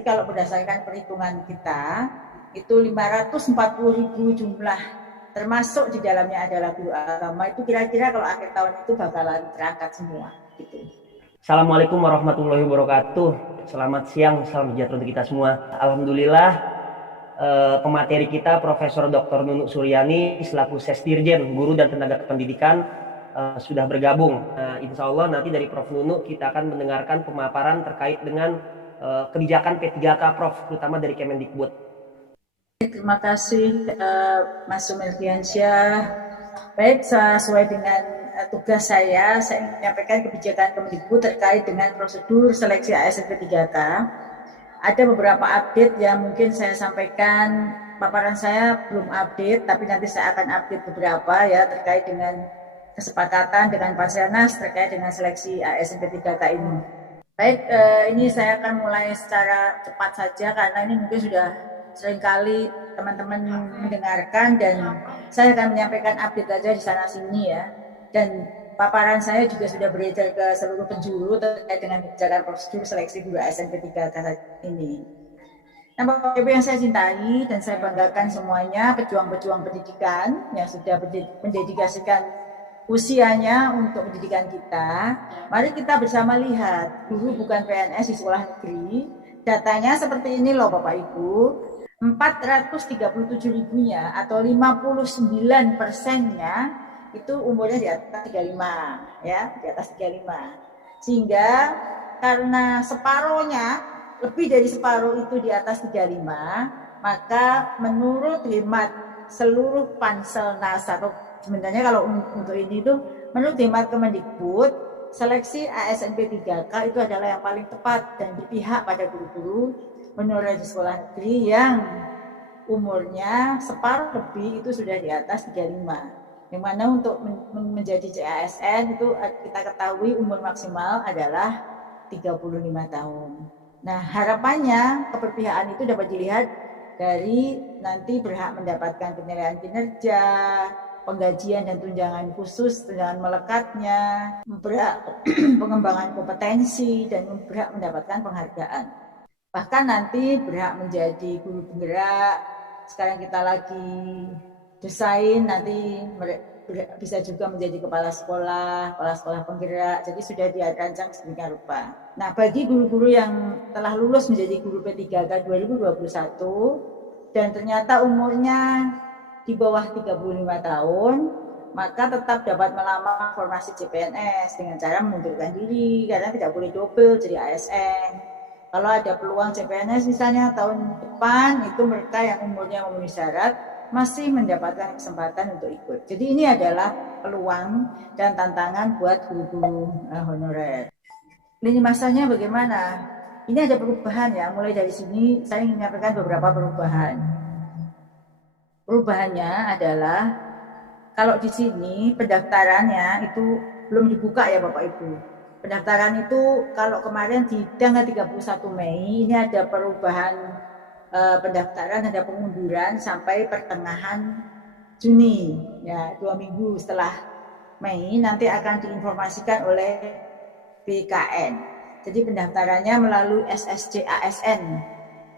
Kalau berdasarkan perhitungan kita, itu 540.000 jumlah, termasuk di dalamnya adalah guru agama, itu kira-kira kalau akhir tahun itu bakalan terangkat semua. Gitu. Assalamualaikum warahmatullahi wabarakatuh. Selamat siang, salam sejahtera untuk kita semua. Alhamdulillah, pemateri kita Profesor Dr. Nunuk Suryani selaku Sesdirjen Guru dan Tenaga Kependidikan sudah bergabung. Insya Allah nanti dari Prof. Nunuk kita akan mendengarkan pemaparan terkait dengan kebijakan P3K Prof, terutama dari Kemendikbud. Terima kasih Mas Sumeldiansyah. Baik, sesuai dengan tugas saya ingin menyampaikan kebijakan Kemendikbud terkait dengan prosedur seleksi ASN P3K. Ada beberapa update yang mungkin saya sampaikan, paparan saya belum update, tapi nanti saya akan update beberapa ya terkait dengan kesepakatan dengan Basarnas terkait dengan seleksi ASN P3K ini. Baik, ini saya akan mulai secara cepat saja karena ini mungkin sudah seringkali teman-teman mendengarkan dan saya akan menyampaikan update saja di sana sini ya. Dan paparan saya juga sudah beredar ke seluruh penjuru terkait dengan kebijakan prosedur seleksi guru ASN P3K ini. Nah, Bapak Ibu yang saya cintai dan saya banggakan semuanya, pejuang-pejuang pendidikan yang sudah mendedikasikan usianya untuk pendidikan kita. Mari kita bersama lihat, guru bukan PNS di sekolah negeri, datanya seperti ini loh Bapak Ibu. 437.000-nya atau 59%-nya itu umurnya di atas 35 ya, di atas 35. Sehingga karena separohnya, lebih dari separuh itu di atas 35, maka menurut hemat seluruh Panselnas atau sebenarnya kalau untuk ini itu menurut hemat Kemendikbud, seleksi ASN P3K itu adalah yang paling tepat dan berpihak pada guru-guru honorer di sekolah negeri yang umurnya separuh lebih itu sudah di atas 35. Yang mana untuk menjadi CASN itu kita ketahui umur maksimal adalah 35 tahun. Nah, harapannya keberpihakan itu dapat dilihat dari nanti berhak mendapatkan penilaian kinerja, penggajian dan tunjangan khusus, tunjangan melekatnya, berhak pengembangan kompetensi, dan berhak mendapatkan penghargaan. Bahkan nanti berhak menjadi guru penggerak, sekarang kita lagi desain nanti bisa juga menjadi kepala sekolah penggerak, jadi sudah dirancang sedemikian rupa. Nah, bagi guru-guru yang telah lulus menjadi guru P3K 2021 dan ternyata umurnya di bawah 35 tahun, maka tetap dapat melamar formasi CPNS dengan cara mengundurkan diri, karena tidak boleh double jadi ASN. Kalau ada peluang CPNS misalnya tahun depan, itu mereka yang umurnya memenuhi syarat masih mendapatkan kesempatan untuk ikut. Jadi ini adalah peluang dan tantangan buat guru-guru honorer. Lini masanya bagaimana? Ini ada perubahan ya, mulai dari sini saya ingin menyampaikan beberapa perubahan. Perubahannya adalah kalau di sini pendaftarannya itu belum dibuka ya Bapak Ibu. Pendaftaran itu kalau kemarin di tanggal 31 Mei ini ada perubahan pendaftaran, ada pengunduran sampai pertengahan Juni ya, 2 minggu setelah Mei nanti akan diinformasikan oleh BKN. Jadi pendaftarannya melalui SSC ASN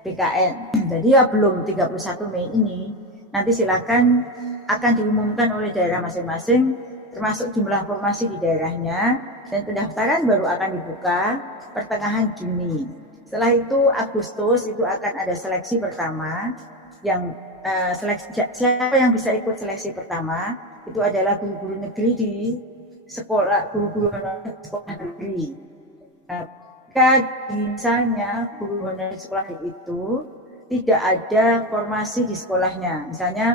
BKN. Jadi ya belum 31 Mei ini, nanti silakan akan diumumkan oleh daerah masing-masing termasuk jumlah formasi di daerahnya, dan pendaftaran baru akan dibuka pertengahan Juni. Setelah itu Agustus itu akan ada seleksi pertama yang siapa yang bisa ikut seleksi pertama itu adalah guru-guru negeri di sekolah, guru-guru sekolah negeri. Jika misalnya guru honorer sekolah itu tidak ada formasi di sekolahnya, misalnya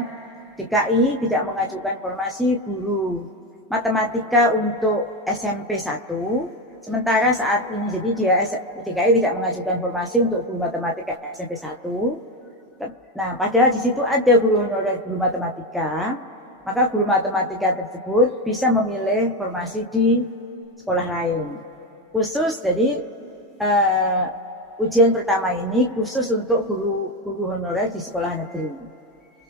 DKI tidak mengajukan formasi guru matematika untuk SMP 1, sementara saat ini jadi DKI tidak mengajukan formasi untuk guru matematika SMP 1. Nah, padahal di situ ada guru honorer guru matematika, maka guru matematika tersebut bisa memilih formasi di sekolah lain. Khusus jadi ujian pertama ini khusus untuk guru honorer di sekolah negeri.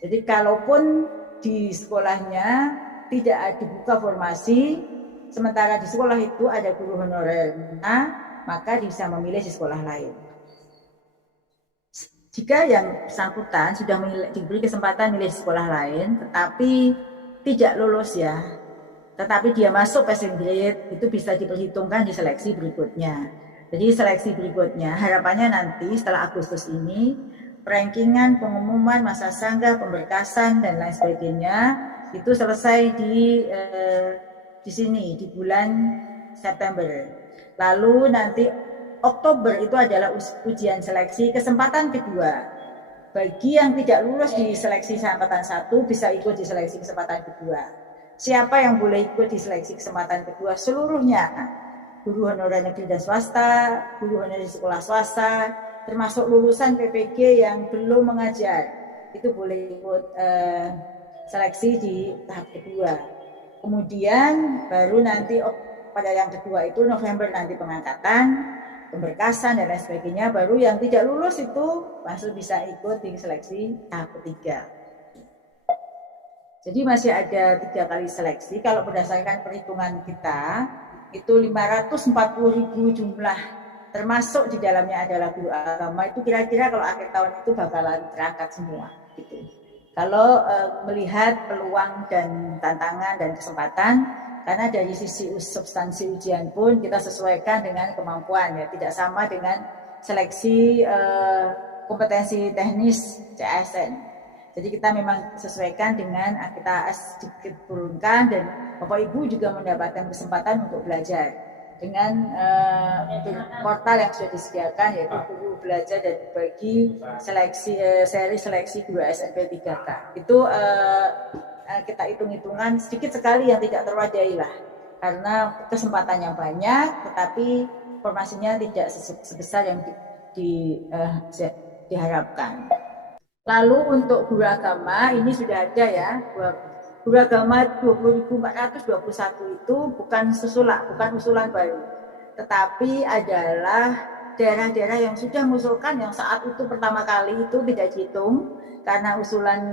Jadi kalaupun di sekolahnya tidak dibuka formasi, sementara di sekolah itu ada guru honorer, maka bisa memilih di sekolah lain. jika yang bersangkutan sudah diberi kesempatan milih sekolah lain, tetapi tidak lulus ya, tetapi dia masuk passing grade, itu bisa diperhitungkan di seleksi berikutnya. Jadi seleksi berikutnya, harapannya nanti setelah Agustus ini, rankingan, pengumuman, masa sanggah, pemberkasan, dan lain sebagainya, itu selesai di sini, di bulan September. Lalu nanti Oktober itu adalah ujian seleksi kesempatan kedua. Bagi yang tidak lulus di seleksi kesempatan 1 bisa ikut di seleksi kesempatan kedua. Siapa yang boleh ikut di seleksi kesempatan kedua? Seluruhnya. Guru honorer negeri dan swasta, guru honorer di sekolah swasta, termasuk lulusan PPG yang belum mengajar. Itu boleh ikut seleksi di tahap kedua. Kemudian baru nanti pada yang kedua itu November nanti pengangkatan, pemberkasan dan lain sebagainya. Baru yang tidak lulus itu masih bisa ikut di seleksi tahap ketiga. Jadi masih ada 3 kali seleksi. Kalau berdasarkan perhitungan kita itu 540.000 jumlah, termasuk di dalamnya adalah guru agama. Itu kira-kira kalau akhir tahun itu bakalan terangkat semua gitu. Kalau melihat peluang dan tantangan dan kesempatan, karena dari sisi substansi ujian pun kita sesuaikan dengan kemampuan ya, tidak sama dengan seleksi kompetensi teknis CASN. Jadi kita memang sesuaikan dengan kita sedikit turunkan, dan Bapak Ibu juga mendapatkan kesempatan untuk belajar dengan portal yang sudah disediakan, yaitu Guru Belajar dan Berbagi seri seleksi guru SMP 3K. Itu kita hitung-hitungan sedikit sekali yang tidak terwadai lah, karena kesempatannya banyak tetapi formasinya tidak sebesar yang diharapkan. Lalu untuk guru agama ini sudah ada ya, guru agama 20.421 itu bukan usulan baru, tetapi adalah daerah-daerah yang sudah mengusulkan, yang saat itu pertama kali itu tidak dihitung karena usulan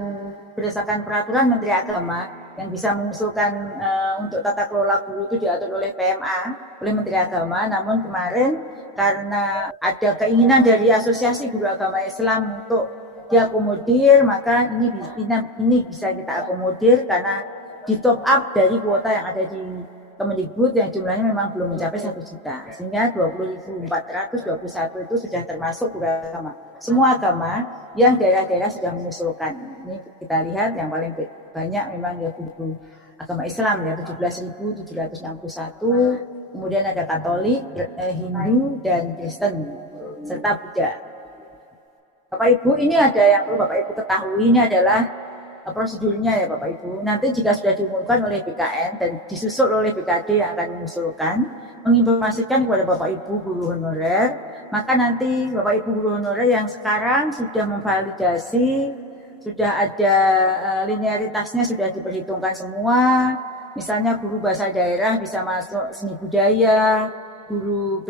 berdasarkan peraturan Menteri Agama yang bisa mengusulkan untuk tata kelola guru itu diatur oleh PMA, oleh Menteri Agama. Namun kemarin karena ada keinginan dari Asosiasi Guru Agama Islam untuk diakomodir, maka ini bisa kita akomodir karena di top up dari kuota yang ada di Kemendikbud yang jumlahnya memang belum mencapai 1 juta, sehingga 20.421 itu sudah termasuk guru agama. Semua agama yang daerah-daerah sudah mengusulkan. Ini kita lihat yang paling banyak memang ya guru agama Islam ya, 17.761, kemudian ada Katolik, Hindu dan Kristen serta Buddha. Bapak Ibu, ini ada yang perlu Bapak Ibu ketahui, ini adalah prosedurnya ya Bapak Ibu. Nanti jika sudah diumumkan oleh BKN dan disusul oleh BKD yang akan mengusulkan, menginformasikan kepada Bapak Ibu guru honorer, maka nanti Bapak Ibu guru honorer yang sekarang sudah memvalidasi, sudah ada linearitasnya sudah diperhitungkan semua. Misalnya guru bahasa daerah bisa masuk seni budaya, guru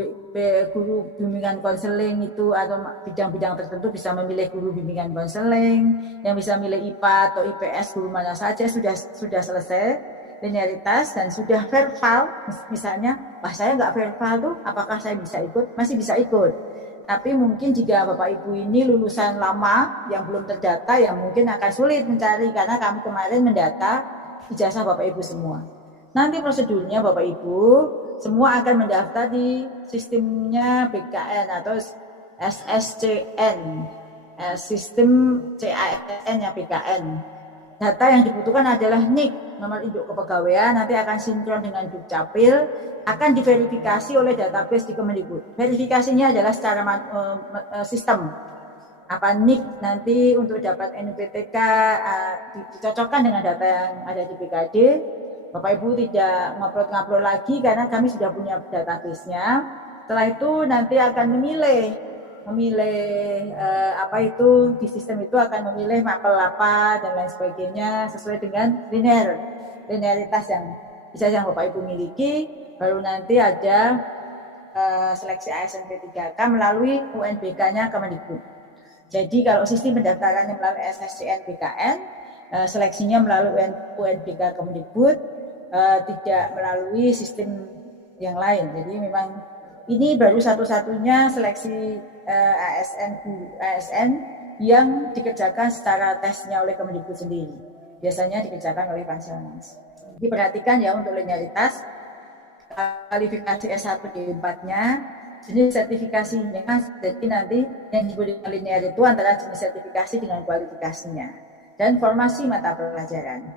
bimbingan konseling itu atau bidang-bidang tertentu bisa memilih guru bimbingan konseling, yang bisa milih IPA atau IPS guru mana saja sudah selesai linearitas dan sudah verbal. Misalnya, saya nggak verbal tuh, apakah saya bisa ikut? Masih bisa ikut. Tapi mungkin jika Bapak Ibu ini lulusan lama yang belum terdata, yang mungkin akan sulit mencari karena kami kemarin mendata ijazah Bapak Ibu semua. Nanti prosedurnya Bapak Ibu semua akan mendaftar di sistemnya BKN atau SSCN, sistem CASN-nya BKN. Data yang dibutuhkan adalah NIK, nomor induk kepegawaian, nanti akan sinkron dengan Dukcapil, akan diverifikasi oleh database di Kemendikbud. Verifikasinya adalah secara sistem. Apa NIK nanti untuk dapat NUPTK dicocokkan dengan data yang ada di BKD. Bapak Ibu tidak ngupload lagi karena kami sudah punya database-nya. Setelah itu nanti akan memilih di sistem itu akan memilih mapel apa dan lain sebagainya sesuai dengan linearitas yang Bapak Ibu miliki. Baru nanti ada seleksi ASN P3K melalui UNBK-nya Kemendikbud. Jadi kalau sistem pendaftarannya melalui SSCN BKN, seleksinya melalui UNBK Kemendikbud, tidak melalui sistem yang lain. Jadi memang ini baru satu-satunya seleksi ASN yang dikerjakan secara tesnya oleh Kemendikbud sendiri. Biasanya dikerjakan oleh Panselnas. Jadi perhatikan ya untuk linearitas, kualifikasi S1 D4-nya, jenis sertifikasinya, jadi nanti yang disebut dengan linear itu antara jenis sertifikasi dengan kualifikasinya, dan formasi mata pelajaran.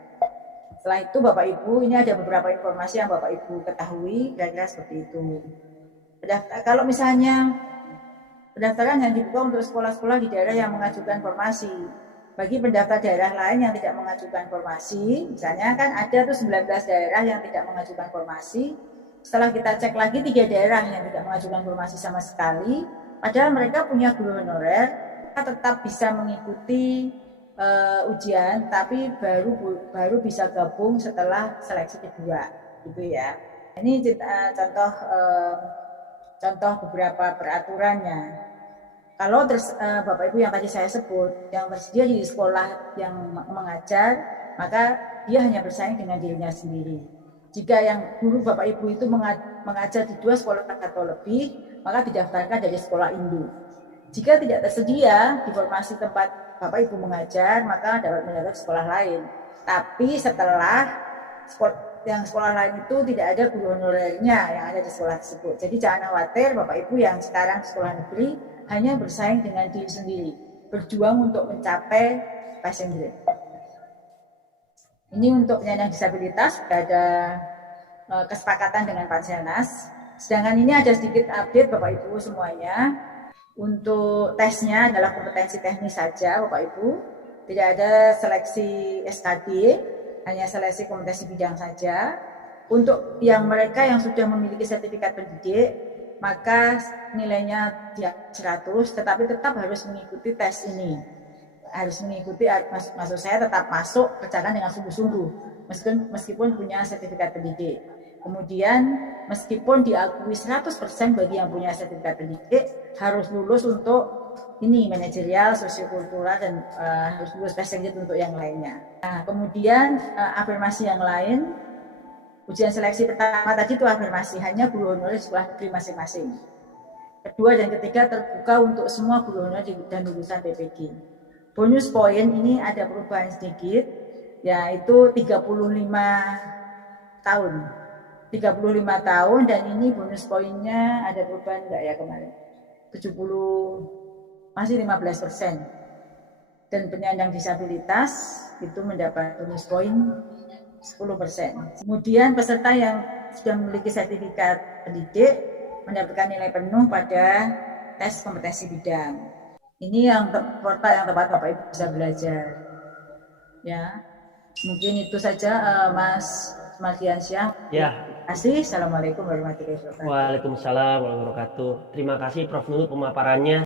Setelah itu Bapak Ibu, ini ada beberapa informasi yang Bapak Ibu ketahui, kira-kira seperti itu. Kalau misalnya pendaftaran yang dibuka untuk sekolah-sekolah di daerah yang mengajukan formasi. Bagi pendaftar daerah lain yang tidak mengajukan formasi, misalnya kan ada tuh 19 daerah yang tidak mengajukan formasi. Setelah kita cek lagi 3 daerah yang tidak mengajukan formasi sama sekali, padahal mereka punya guru honorer, mereka tetap bisa mengikuti ujian, tapi baru bisa gabung setelah seleksi kedua, gitu ya. Ini contoh beberapa peraturannya. Kalau Bapak Ibu yang tadi saya sebut, yang tersedia di sekolah yang mengajar, maka dia hanya bersaing dengan dirinya sendiri. Jika yang guru Bapak Ibu itu mengajar di 2 sekolah atau lebih, maka didaftarkan dari sekolah induk. Jika tidak tersedia di formasi tempat Bapak Ibu mengajar, maka dapat mendaftar sekolah lain. Tapi setelah sekolah lain itu tidak ada guru honorernya yang ada di sekolah tersebut. Jadi jangan khawatir Bapak Ibu yang sekarang sekolah negeri hanya bersaing dengan diri sendiri, berjuang untuk mencapai passing grade. Ini untuk penyandang disabilitas ada kesepakatan dengan Panselnas. Sedangkan ini ada sedikit update Bapak Ibu semuanya. Untuk tesnya adalah kompetensi teknis saja Bapak Ibu. Tidak ada seleksi SKD, hanya seleksi kompetensi bidang saja. Untuk mereka yang sudah memiliki sertifikat pendidik, maka nilainya 100, tetapi tetap harus mengikuti tes ini. Harus mengikuti, maksud saya tetap masuk, kerjakan dengan sungguh-sungguh, meskipun punya sertifikat pendidik. Kemudian meskipun diakui 100% bagi yang punya sertifikat pendidik, harus lulus untuk ini manajerial, sosiokultural, dan harus lulus passing grade untuk yang lainnya. Nah, kemudian afirmasi yang lain, ujian seleksi pertama tadi itu afirmasi, hanya guru honorer sekolah negeri masing-masing. Kedua dan ketiga terbuka untuk semua guru honorer dan lulusan PPG. Bonus poin ini ada perubahan sedikit, yaitu 35 tahun. 35 tahun dan ini bonus poinnya ada perubahan enggak ya kemarin? masih 15%. Dan penyandang disabilitas itu mendapat bonus poin 10%. Kemudian peserta yang sudah memiliki sertifikat pendidik mendapatkan nilai penuh pada tes kompetensi bidang. Ini yang portal yang tempat Bapak Ibu bisa belajar. Ya, mungkin itu saja Mas Mardiansyah. Ya. Terima kasih. Assalamualaikum warahmatullahi wabarakatuh. Waalaikumsalam warahmatullahi wabarakatuh. Terima kasih Prof. Nunuk pemaparannya.